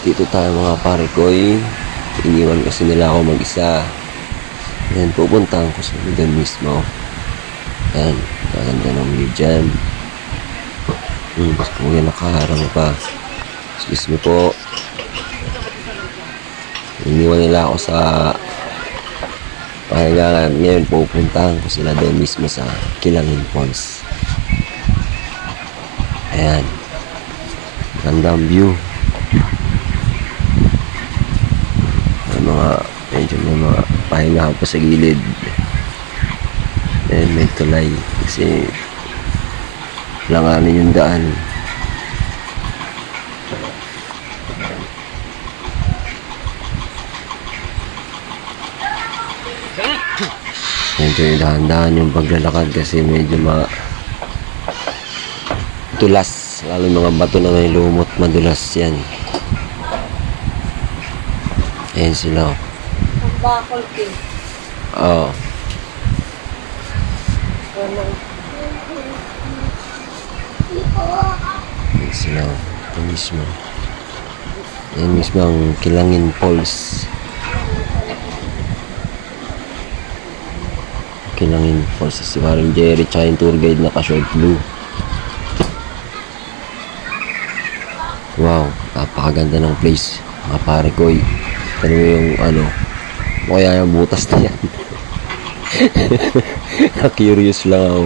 Dito tayo mga pare ko, iniwan kasi nila ako mag-isa. Yan, pupuntahan ko sa doon mismo. Yan, maganda ng view dyan. Gusto ko yan nakaharang pa. Excuse me po. Iniwan nila ako sa pahingangan. Ngayon, pupuntahan ko sila doon mismo sa Kilangin Falls. Ayan. Magandang view. Medyo may mga pahinga pa sa gilid. And may tulay kasi langanin yung daan. Medyo dahan-dahan yung paglalakad kasi medyo tulas, lalo mga bato na may lumot, madulas yan. Ayan sila. Ang bakol king. Oo. Ayan sila. Ayan mismo. Ayan mismo ang Kilangin Falls. Kilangin Falls. Si Warren Jerry tsaka yung tour guide naka-short blue. Wow, napakaganda ng place. Mga pare ko, ano yung o kaya yung butas na yan. Na-curious lang ako.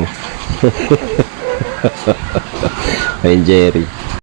Ayun, Jerry.